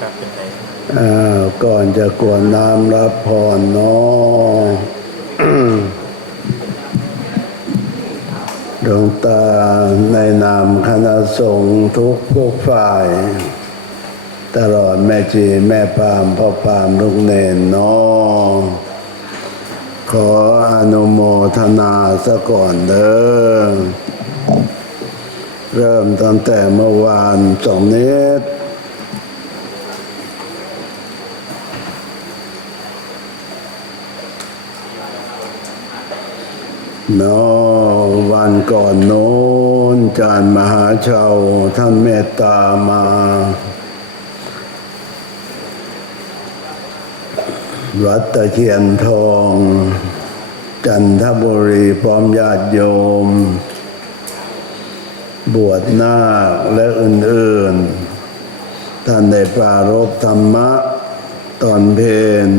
ครับเป็นไงก่อนจะกวดน้ำรับพรเนาะดวงตาในนามคณะสงฆ์ทุกทุกฝ่าย ตลอดแม่จีแม่ปามพ่อปามลูกเนนเนาะขออนุโมทนาซะก่อนเด้อเริ่มตั้งแต่เมื่อวานสองนิด นาะวันก่อนโน้นจารย์มหาชาวท่านเมตตามา วัดตะเคียนทอง จันทบุรีพร้อมญาติโยม บวชนาคและอื่น ๆ ท่านได้ปรารบธรรมะตอนเพน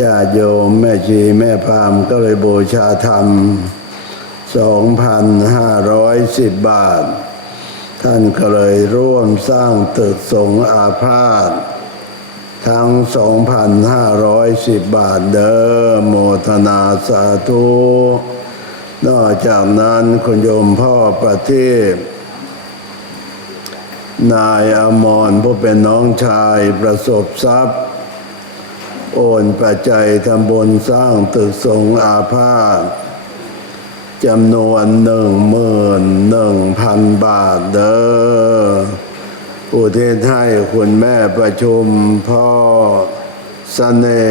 ญาติโยมแม่ชีแม่พามก็เลยบูชาธรรม 2,510 บาท ท่านก็เลยร่วมสร้างตึกสงอาพาธทั้ง 2,510 บาทเด้อโมทนาสาธุ นอกจากนั้นคุณโยมพ่อประทีปนายอมรผู้เป็นน้องชายประสบทรัพย์ โอนปัจจัยทำบุญสร้างตึกสงอาพาธจำนวนหนึ่งหมื่นหนึ่งพันบาทเด้ออุเทศให้คุณแม่ประชุมพ่อสเสน่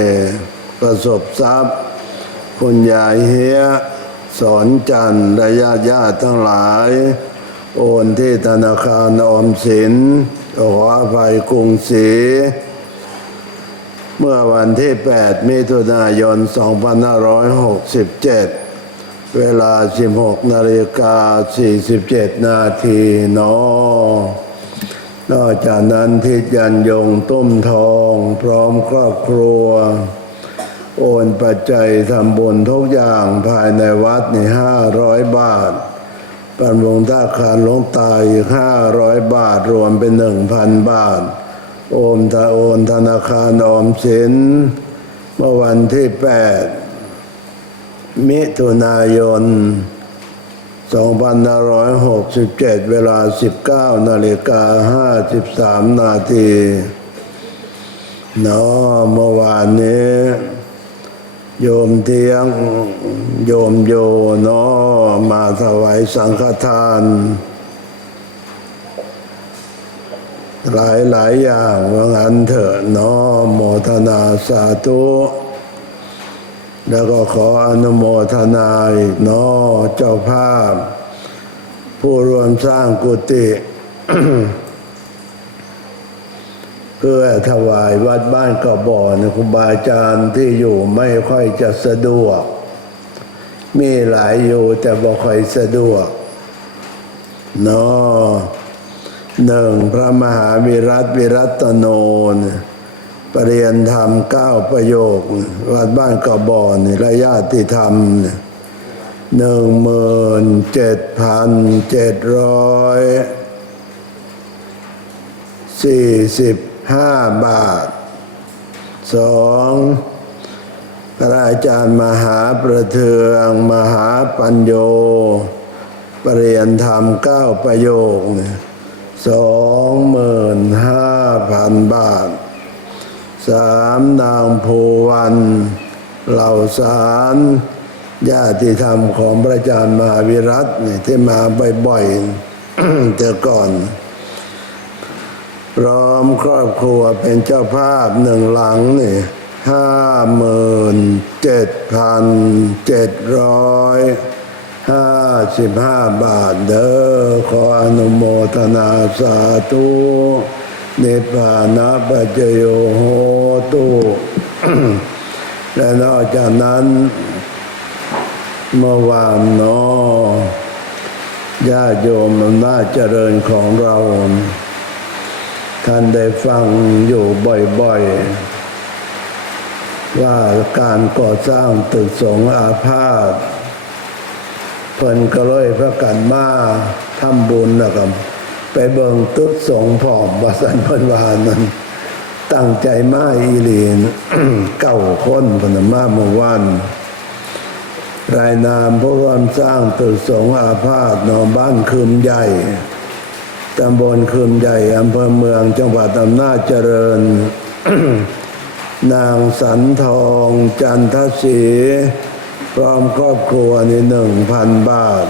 ประสบทรัพย์ คุณยายเฮียสอนจันทร์และญาติญาติทั้งหลาย โอนที่ธนาคารออมสินขออภัยกรุงศรี เมื่อวันที่ 8 มิถุนายน 2567 เวลา 16 นาฬิกา 47 นาทีนอนอกจากนั้นทิศยันยงต้มทองพร้อมครอบครัว โอนปัจจัยทำบุญทุกอย่างภายในวัดใน500 บาทปันวงท่าคารลงตายอีก500 บาทรวมเป็น 1,000 บาท โอมทาโอนธนาคารออมสิน เมื่อวันที่ 8 มิถุนายน 2567 เวลา 19 นาฬิกา 53 นาทีเนาะเมื่อวานนี้ โยมเทียง โยมโยเนาะมาถวายสังฆทาน หลายหลายอย่างว่างั้นเถอะนาะโมทนาสาธุแล้วก็ขออนุโมทนาอีกนาะเจ้าภาพ ผู้รวมสร้างกุฏิเพื่อถวายวัดบ้านกระบอกนะครูบาอาจารย์ที่อยู่ไม่ค่อยจะสะดวก มีหลายอยู่แต่บ่ค่อยสะดวกเนาะ หนึ่งพระมหาวิรัตวิรัตโนนปรริยนธรรมเก้าประโยค วัดบ้านกระบอนระยะติธรรมหนึ่งหมื่นเจ็ดพันเจ็ดร้อยสี่สิบห้าบาทสองพระอาจารย์มหาประเทืองมหาปัญโยปรริยนธรรมเก้าประโยคเนี่ย สองหมื่นห้าพันบาทสามนางภูวันเหล่าสารญาติธรรมของพระอาจารย์มหาวิรัตเนี่ยที่มาบ่อยๆแต่ก่อน พร้อมครอบครัวเป็นเจ้าภาพหนึ่งหลังนี่ห้าหมื่นเจ็ดพันเจ็ดร้อย ห้าสิบห้าบาทเด้อขออนุโมทนาสาธุนิพพานะปัจจโยโหตุและนอกจากนั้นเมื่อวานนอญาติโยมอำนาเจริญของเรา ท่านได้ฟังอยู่บ่อยๆ ว่าการก่อสร้างตึกสงอาพาธ เพิ่นก็เลยพระกันมาทำบุญนะครับ ไปเบิงตึกสงผอมวาสันเพิ่นวานั้น ตั้งใจมาอีหลีนเก้าคนพนมาเมื่อวันรายนามผู้ร่วมสร้างตึกสงอาพาธหนองบ้านคืมใหญ่ตำบลคืมใหญ่อำเภอเมืองจังหวัดอำนาจเจริญ นางสันทอง จันทศรี พร้อมครอบครัวในหนึ่งพันบาท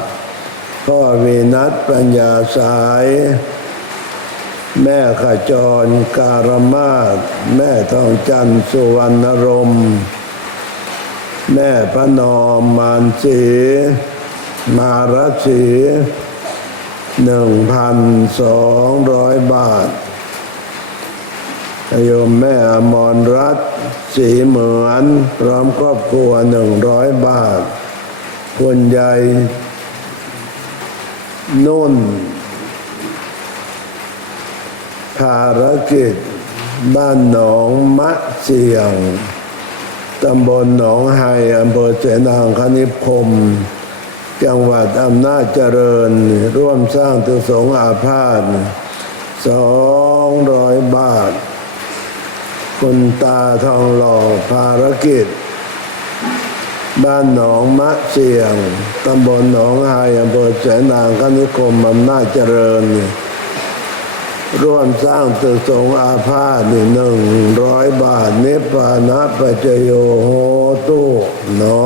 พ่อวีนัทปัญญาสาย แม่ขจรการมาศแม่ทองจันทร์สุวรรณรม แม่พระนอมมานสีมารสีหนึ่งพันสองร้อยบาทโยมแม่อมรรัตน์ สีเหมือนพร้อมครอบครัวหนึ่งร้อยบาท คุณยายนุ่นภารกิจ บ้านหนองมะเสียง ตำบลหนองไฮอำเภอเสนางคณิคม จังหวัดอำนาจเจริญ ร่วมสร้างตึกสงอาพาธสองร้อยบาท คุณตาทองหล่อภารกิจ บ้านหนองมะเสียง ตำบลหนองไฮอำเภอเสนางคณิคมอำนาจเจริญ ร่วมสร้างตึกสงอาพาดีหนึ่งร้อยบาท เนิพพานะปัจจโยโหตุนอ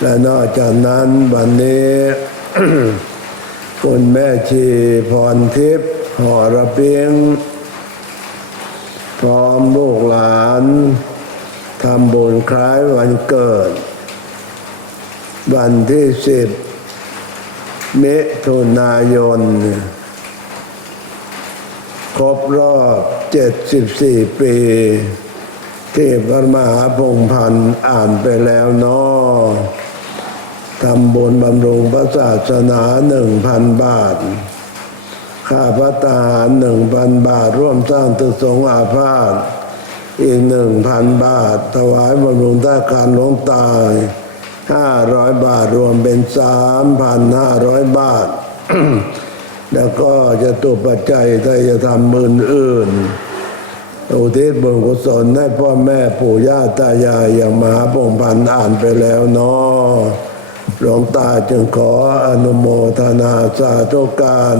และนอกจากนั้นวันนี้คุณแม่ชีพรทิพย์หอระเปียง พร้อมลูกหลานทำบุญคล้ายวันเกิด วันที่สิบมิถุนายน ครบรอบ74ปี ที่พระมหาพงพันธ์อ่านไปแล้วเนาะทำบุญบำรุงพระศาสนาหนึ่งพันบาท ค่าพระทหารหนึ่งพันบาท ร่วมสร้างตึกสงอาพาธอีกหนึ่งพันบาท ถวายบำรุงท่าการหลวงตาห้าร้อยบาทรวมเป็นสามพันห้าร้อยบาท แล้วก็จะตุปัจจัยถ้าจะทำมืออื่นอุทิศบุญกุศลให้พ่อแม่ปู่ย่าตายายอย่างมหาพงพันอ่านไปแล้วเนาะหลวงตาจึงขออนุโมทนาสาธุการ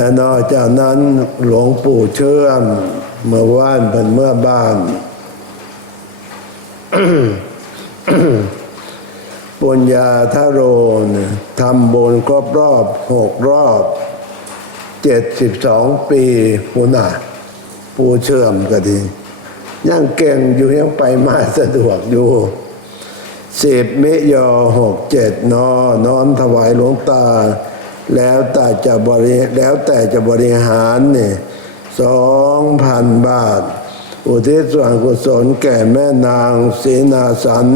และนอกจากนั้นหลวงปู่เชื่อมเมื่อว่านเป็นเมื่อบ้านปุญญาทาโรนทำบุญครบรอบหกรอบเจ็ดสิบสองปีปุณะปูเชื่อมก็ดียังเก่งอยู่ยังไปมาสะดวกอยู่สิบมิยอหกเจ็ดนอนอมถวายหลวงตา แล้วแต่จะบริแล้วแต่จะบริหารเนี่ยสองพันบาท อุทิศส่วนกุศลแก่แม่นางศรีนาสัน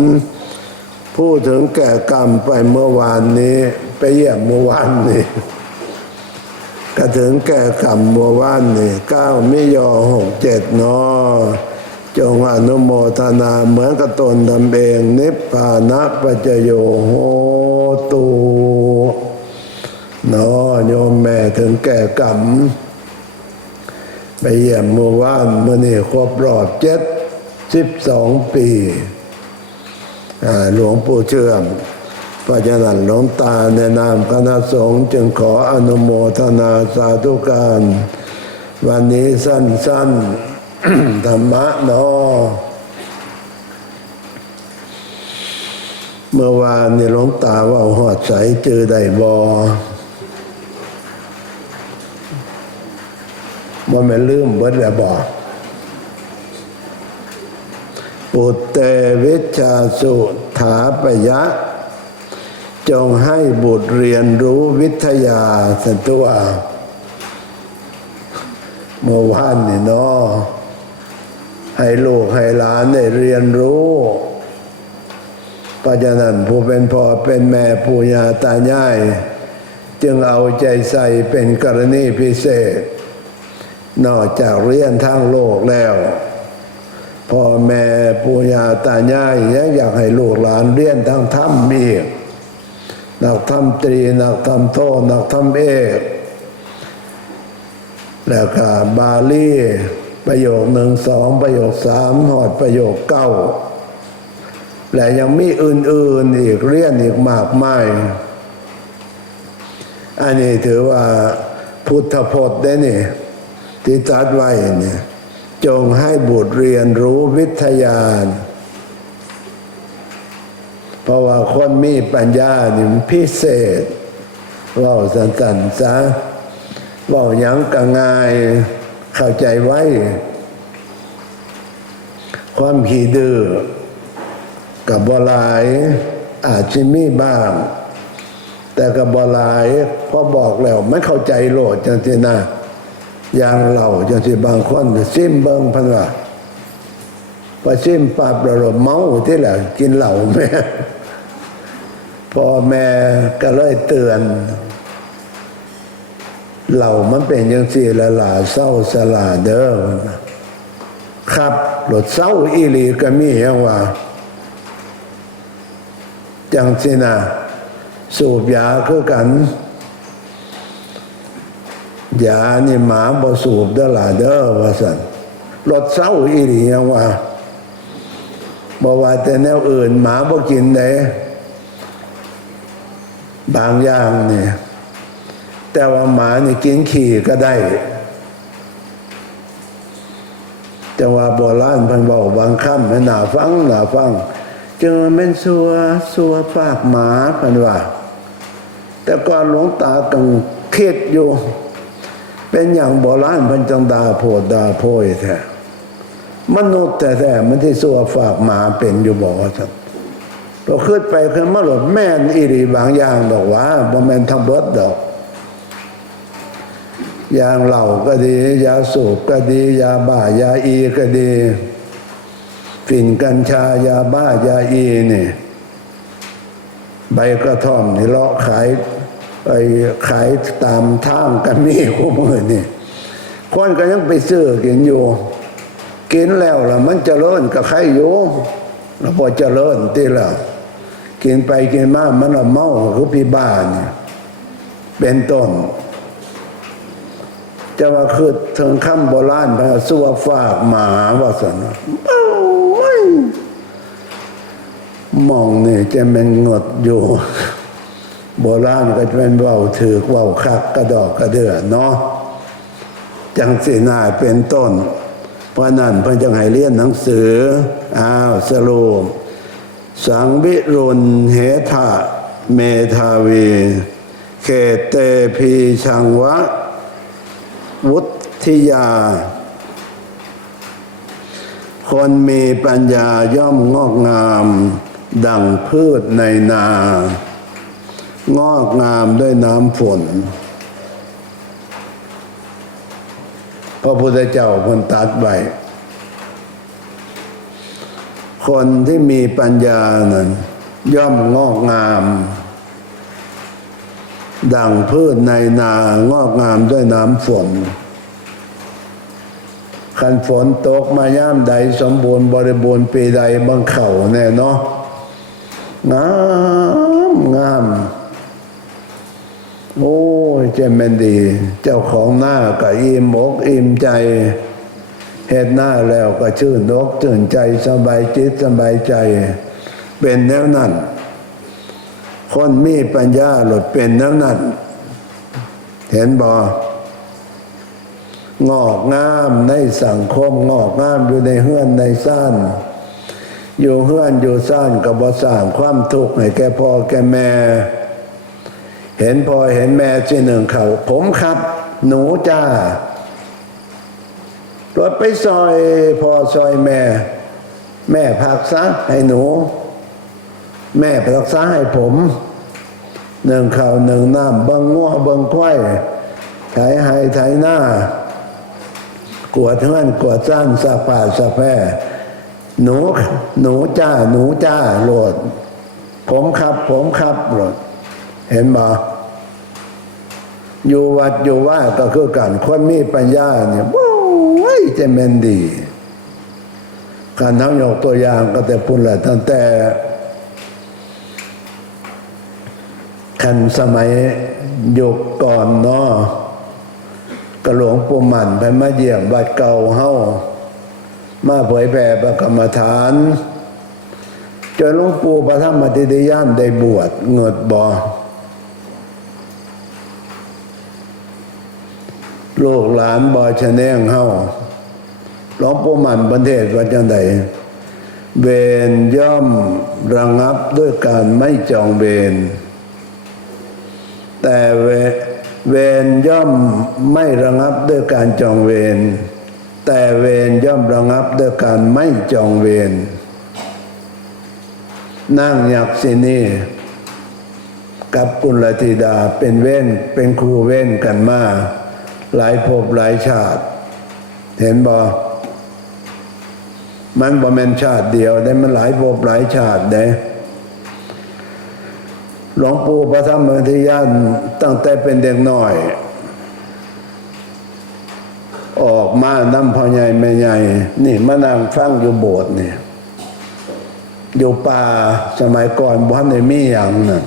พูดถึงแก่กรรมไปเมื่อวานนี้ ไปเยี่ยมเมื่อวานนี้ก็ถึงแก่กรรมเมื่อวานนี้เก้ามิยอหกเจ็ดนอจงอนุโมทนาเหมือนกับตนทำเอง นิพพานะปัจจโยโหตู นอโยมแม่ถึงแก่กรรมไปเยี่ยมเมื่อวานเมื่อนี่ครบรอบเจ็ดสิบสองปีหลวงปู่เชื่อมเพราะฉะนั้นหลวงตาในนามคณะสงฆ์จึงขออนุโมทนาสาธุการ วันนี้สั้นๆธรรมะเนอเมื่อวานนี่หลวงตาว่าหอดใสเจอได้บอ ว่าไม่ลืมเบิดแล้วบอกปุตเตวิชาสุถาปยะ จงให้บุตรเรียนรู้วิทยาสตัวเมื่อวานนี่เนาะให้ลูกให้หลานได้เรียนรู้เพราะฉะนั้นผู้เป็นพ่อเป็นแม่ปู่ย่าตายาย จึงเอาใจใส่เป็นกรณีพิเศษ นอกจากเรียนทางโลกแล้วพ่อแม่ปู่ย่าตายายยังอยากให้ลูกหลานเรียนทางธรรมอีกนักธรรมตรีนักธรรมโทนักธรรมเอกแล้วก็บาลีประโยคหนึ่งสองประโยคสามหอดประโยคเก้าและยังมีอื่นๆอีกเรียนอีกมากมายอันนี้ถือว่าพุทธพจน์ได้นี่ ที่จัดไว้เนี่ยจงให้บุตรเรียนรู้วิทยา เพราะว่าคนมีปัญญานี่มันพิเศษว่าสันสันซะว่ายังก็ง่ายเข้าใจไว้ ความขี้ดื้อกับบลายอาจจะมีบ้าง แต่กับบลายพอบอกแล้วไม่เข้าใจโลดจังสินะ อย่างเราจังสิบางคนซิมเบิงพันว่าพอซิมปาบระลมเมาที่แหละกินเหล่าแม่พอแม่ก็เลยเตือน เหล่ามันเป็นยังสี่ละหลาเศร้าสลาเด้อครับหลดเศร้าอีหลีก็มีอย่างว่า จังสินะสูบยาคือกัน ยานี่หมาบ่สูบเด้อล่ะเด้อว่าสันรถเศร้าอีหลียังว่าบ่ว่าแต่แนวอื่นหมาบ่กินเด้บางอย่างเนี่ยแต่ว่าหมานี่กินขี่ก็ได้ แต่ว่าโบราณพันบอกบางคำให้หนาฟังหนาฟังจึงมันเป็นสัวสัวฝากหมาพันว่า แต่ก่อนหลวงตากังเคิดอยู่ เป็นอย่างโบราณพันจังดาโพดดาโพยแท้มนุษย์แต่แต่มันที่สัวฝากหมาเป็นอยู่บอกว่าสักเราขึ้นไปขึ้นมาหลดแม่นอีรีบางอย่างดอกว่าบ่แม่นทำเบิดดอกยางเหล่าก็ดี ยาสูบก็ดี ยาบ้ายาอีก็ดีฝิ่นกัญชายาบ้ายาอีนี่ ใบกระท่อมนี่เลาะขาย ไปขายตามทางกันนี่คู่มือนี่คนก็ยังไปซื้อกินอยู่กินแล้วล่ะ มันจเจริญกับใครอยู่แล้วพอเจริญที่ละกินไปกินมามันละเมาคือพี่บ้านนี่เป็นต้นจะว่าคือถึงคำโบราณพระสัวฝากหมาว่าสันว่าโอ้ยมองเนี่ยจะเป็นงดอยู่ โบราณก็เป็นเว่าถือเว่าคักกระดอกกระเดือเนาะจังสีนาเป็นต้น เพราะนั้นเพื่อจังให้เรียนหนังสือ อ้าวสรุปสังวิรุณเหทะเมทาวีเขตเตพีชังวะ วุฒิยา คนมีปัญญาย่อมงอกงาม ดังพืชในนา งอกงามด้วยน้ำฝน พระพุทธเจ้าคนตัดไว้คนที่มีปัญญานั้นย่อมงอกงาม ดังพืชในนางอกงามด้วยน้ำฝนคันฝนตกมาย่ามใดสมบูรณ์บริบูรณ์ปีใดบังเข่าแน่เนาะงามงาม โอ้ยเจมันดี เจ้าของหน้าก็อิ่มอกอิ่มใจเห็ดหน้าแล้วก็ชื่นอกชื่นใจสบายจิตสบายใจ เป็นแนวนั้นคนมีปัญญาหลดเป็นแนวนั้นเห็นบองอกงามในสังคมงอกงามอยู่ในเฮือนในซ่านอยู่เฮือนอยู่ซ่านกับบสร้างความทุกข์ให้แก่พ่อแก่แม่ เห็นพ่อเห็นแม่ที่หนึ่งเขาผมครับ หนูจ้ารถไปซอยพ่อซอยแม่ แม่พักซะให้หนู แม่พักซะให้ผม หนึ่งเขาหนึ่งน้ำบังง้อเบังควายไถไหไถหน้ากวดเฮือนกวดจ้านสะป่าสะแพรหนู หนูจ้า หนูจ้าโหลด ผมครับ ผมครับโหลด เห็นบ่อยู่วัดอยู่ว่าก็คือกันคนมีปัญญาเนี่ยโอ้ยจะแมนดี การทั้งยกตัวอย่างก็แต่พุ่นแหละตั้งแต่คันสมัยยุคก่อนเนาะกระหลวงปู่มันไปมาเยี่ยมวัดเก่าเฮามาเผยแผ่พระกรรมฐานจนหลวงปู่พระธรรมติติยามได้บวชเงิดบ่อ ลูกหลานบ่ชะแนงเฮาหลวงปู่มันประเทศว่าจังไดเวรย่อมระงับด้วยการไม่จองเวรแต่เวเวรย่อมไม่ระงับด้วยการจองเวรแต่เวรย่อมระงับด้วยการไม่จองเวรนั่งหยักสินี่กับกุลธิดาเป็นเว้นเป็นครูเว้นกันมา หลายภพหลายชาติ เห็นบ่มันบ่แม่นชาติเดียวได้มันหลายภพหลายชาติเด้หลวงปู่พระธรรมทิยานตั้งแต่เป็นเด็กน้อย ออกมาน้ำพ่อใหญ่แม่ใหญ่ นี่มานั่งฟังอยู่โบสถ์นี่อยู่ป่าสมัยก่อนบ้านในมีอย่างน่ะ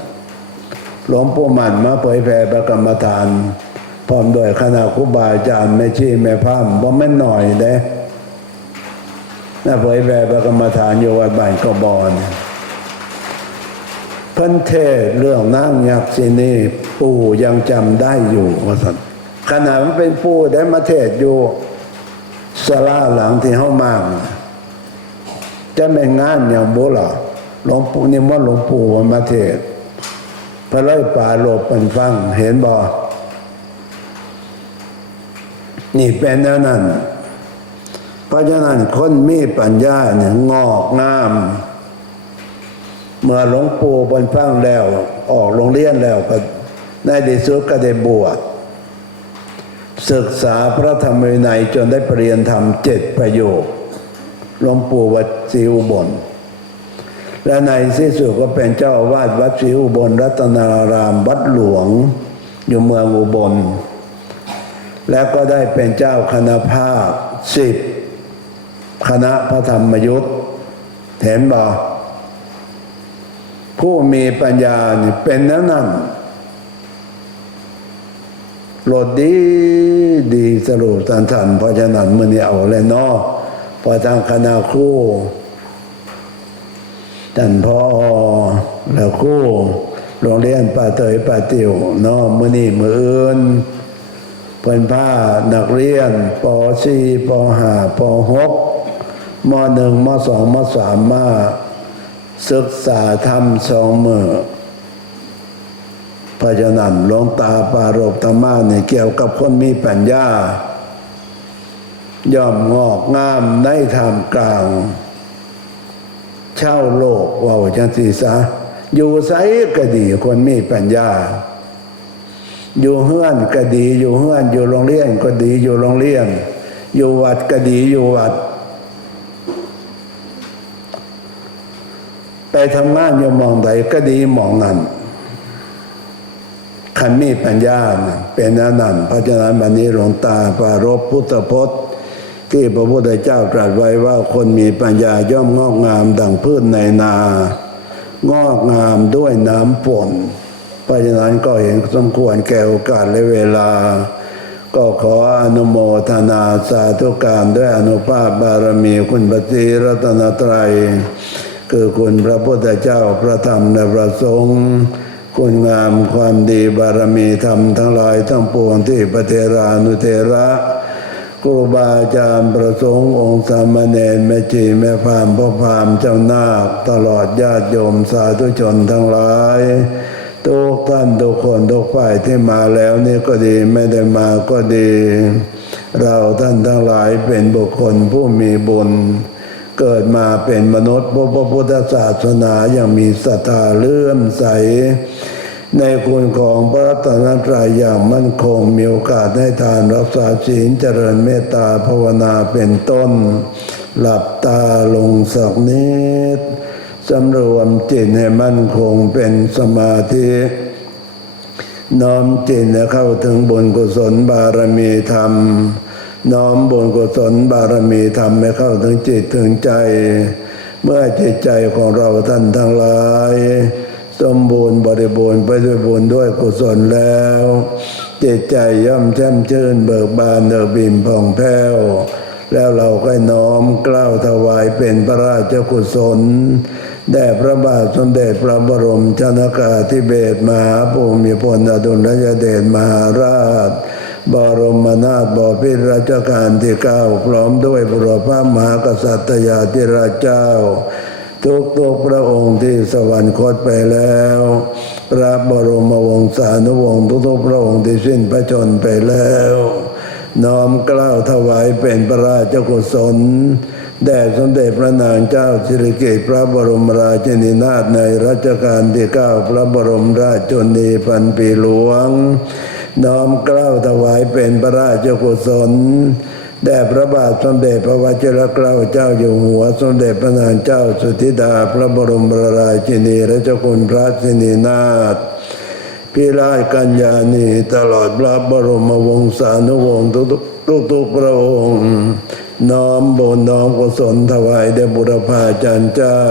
หลวงปู่มันมาเผยแผ่ประกรรมฐาน พร้อมด้วยคณะครูบาอาจารย์แม่ชีแม่พามบ่แม่นหน่อยเด้น่าเผยแผ่ประกรรมฐานอยู่วัดบ้านกบอนเพันเทศเรื่องนั่งยักษ์สินี่ปู่ยังจำได้อยู่ว่าสันขนาดมันเป็นปู่ได้มาเทศอยู่สลาหลังที่เฮามากน่ะจะไม่งานอย่างโบล่ะหลวงปู่นี่ว่าหลวงปู่มาเทศพระเลยป่าโลบเป็นฟังเห็นบ่ นี่เป็นแนวนั้นเพราะฉะนั้นคนมีปัญญาเนี่ยงอกงาม เมื่อหลวงปู่บนฟังแล้ว ออกโรงเรียนแล้วก็ในที่สุดก็ได้บวชศึกษาพระธรรมวินัยจนได้ปรริญญาธรรมเจ็ดประโยคหลวงปู่วัดศรีอุบล และในที่สุดก็เป็นเจ้าอาวาสวัดศรีอุบลรัตนารามวัดหลวง อยู่เมืองอุบล แล้วก็ได้เป็นเจ้าคณะภาคสิบคณะพระธรรมยุทธ์เห็นบ่ผู้มีปัญญานี่เป็นแล้วนั่นโหลดดีดีสรุปสันทันเพราะฉะนั้นมื่อนี้เอาเลยเนาะพอทางคณะคู่ท่านพ่อแล้วคู่โรงเรียนป่าเตยป่าติวเนาะมื่อนี้มืออื่น เป็นผ้านักเรียนป .4 ป .5 ป .6 ม .1 ม .2 ม .3 มาศึกษาธรรมสองมือพราะฉะนั้นหลวงตาปารบธรรมะเนี่ยเกี่ยวกับคนมีปัญญา ย่อมงอกงามในธรรมกลาง เช่าโลกว่าจังสีสะอยู่ไสก็ดีคนมีปัญญา อยู่เฮือนก็ดีอยู่เฮือนอยู่โรงเรียนก็ดีอยู่โรงเรียน อยู่วัดก็ดีอยู่วัด ไปทำงานอยู่มองใดก็ดีมองนั้นขันมีปัญญาเป็นอนันต์เพราะฉะนั้นวันนี้หลวงตาปารบพุทธพจน์ ที่พระพุทธเจ้าตรัสไว้ว่าคนมีปัญญาย่อมงอกงามดังพืชในนา งอกงามด้วยน้ำฝน เพราะฉะนั้นก็เห็นสมควรแก่โอกาสและเวลา ก็ขออนุโมทนาสาธุการด้วยอนุภาพบารมีคุณพระศรีรัตนตรัย คือคุณพระพุทธเจ้าพระธรรมและพระสงฆ์คุณงามความดีบารมีธรรมทั้งหลายทั้งปวงที่พระเทรานุเทระครูบาอาจารย์ประสงค์องค์สามเณรแม่จีแม่พามพ่อพามเจ้านาคตลอดญาติโยมสาธุชนทั้งหลาย ทุกท่านทุกคนทุกฝ่ายที่มาแล้วนี่ก็ดีไม่ได้มาก็ดี เราท่านทั้งหลายเป็นบุคคลผู้มีบุญ เกิดมาเป็นมนุษย์พระพุทธศาสนาอย่างมีศรัทธาเลื่อมใส ในคุณของพระรัตนตรัยอย่างมั่นคงมีโอกาสให้ทานรักษาศีลเจริญเมตตาภาวนาเป็นต้น หลับตาลงสักนิด สำรวมจิตให้มั่นคงเป็นสมาธิน้อมจิตเข้าถึงบุญกุศลบารมีธรรม น้อมบุญกุศลบารมีธรรมให้เข้าถึงจิตถึงใจ เมื่อจิตใจของเราท่านทั้งหลาย สมบูรณ์บริบูรณ์ไปด้วยบุญด้วยกุศลแล้ว จิตใจย่อมแช่มชื่นเบิกบานเดิบิมผ่องแผ้วแล้วเราก็น้อมกล้าวถวายเป็นพระราชกุศล แด่พระบาทสมเด็จพระบรมชนากาธิเบศรมหาภูมิพลอดุลยเดชมหาราช บรมนาถบพิตรรัชกาลที่เก้าพร้อมด้วยพระพระมหากษัตรยาธิราชเจ้า ทุกทุกพระองค์ที่สวรรคตไปแล้ว พระบรมวงศานุวงศ์ทุกๆพระองค์ที่สิ้นพระชนไปแล้ว น้อมเกล้าวถวายเป็นพระราชกุศล แด่สมเด็จพระนางเจ้าสิริกิติ์พระบรมราชินีนาถในรัชกาลที่เก้าพระบรมราชชนีพันปีหลวง น้อมเกล้าถวายเป็นพระราชกุศลแด่พระบาทสมเด็จพระวชิรเกล้าเจ้าอยู่หัวสมเด็จพระนางเจ้าสุธิดาพระบรมราชินีรัชกุลพระสินีนาถพิราชกัญญาณีตลอดพระบรมวงศานุวงศ์ทุกๆพระองค์ น้อมบุญน้อมกุศลถวายแด่บุรพาจารย์เจ้า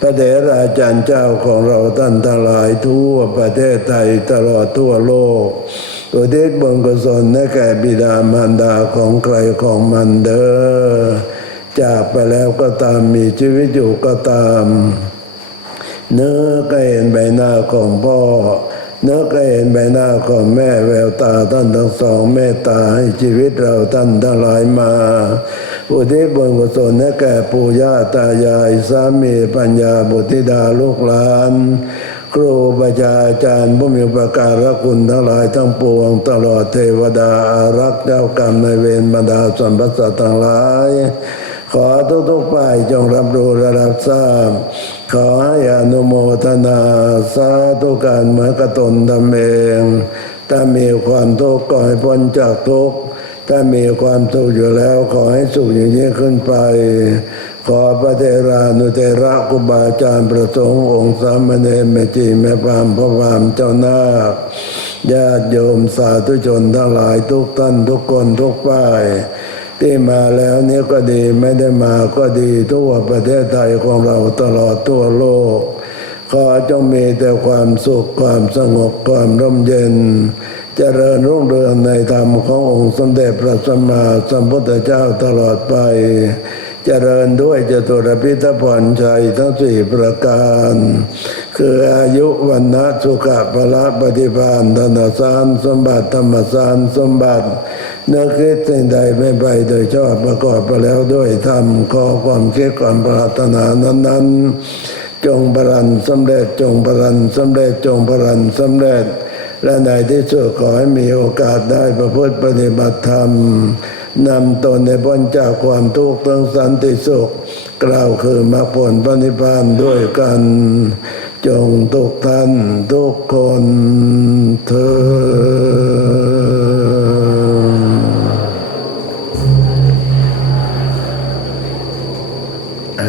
พระเถราจารย์เจ้าของเราท่านทั้งหลายทั่วประเทศไทยตลอดทั่วโลกตัวเด็บุญกุศลให้แก่บิดามารดาของใครของมันเด้อจากไปแล้วก็ตามมีชีวิตอยู่ก็ตาม เนื้อก็เห็นใบหน้าของพ่อ นื้อก็เห็นใบหน้าของแม่แววตาท่านทั้งสองเมตตาให้ชีวิตเราท่านทั้งหลายมา อุทิศบุญกุศลให้แก่ปู่ย่าตายายสามีปัญญาบุตริดาลูกหลานครูบาอาจารย์ผู้มีอุปการะคุณทั้งหลายทั้งปวงตลอดเทวดาอารักษ์เจ้ากรรมในเวรบรรดาสัมปสัตว์ทั้งหลาย ขอทุกๆฝ่ายจงรับรู้และรับทราบ ขอให้อนุโมทนาสาธุการเหมือนกระตนทำเองถ้ามีความทุกข์ก็ให้พ้นจากทุกข์ถ้ามีความสุขอยู่แล้วขอให้สุขอย่างนี้ขึ้นไป ขอพระเทรานุเทระกุบาอาจารย์ประสงค์องค์สามเณรแม่จีแม่พามพระพามเจ้านาคญาติโยมสาธุชนทั้งหลายทุกท่านทุกคนทุกฝ่าย ที่มาแล้วเนี่ยก็ดีไม่ได้มาก็ดีทั่วประเทศไทยของเราตลอดทั่วโลก ขอจงมีแต่ความสุขความสงบความร่มเย็น เจริญรุ่งเรืองในธรรมขององค์สมเด็จพระสัมมาสัมพุทธเจ้าตลอดไป เจริญด้วยจตุรพิธพรชัยทั้งสี่ประการ คืออายุวันนะสุขะพละปฏิภาณธนสารสมบัติธรรมสารสมบัติ เนื้อคิดสิ่งใดไม่ไปโดยชอบประกอบไปแล้วด้วยธรรมขอความคิดความปรารถนานั้นๆ จงบรันสำเร็จจงบรันสำเร็จจงบรันสำเร็จ และในที่สุดขอให้มีโอกาสได้ประพฤติปฏิบัติธรรมนำตนในพ้นจากความทุกข์ทั้งสันติสุข กล่าวคือมรรคผลปณิพพานด้วยกัน จงทุกท่านทุกคนเธอ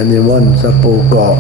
อันนี้วันสปูเกาะ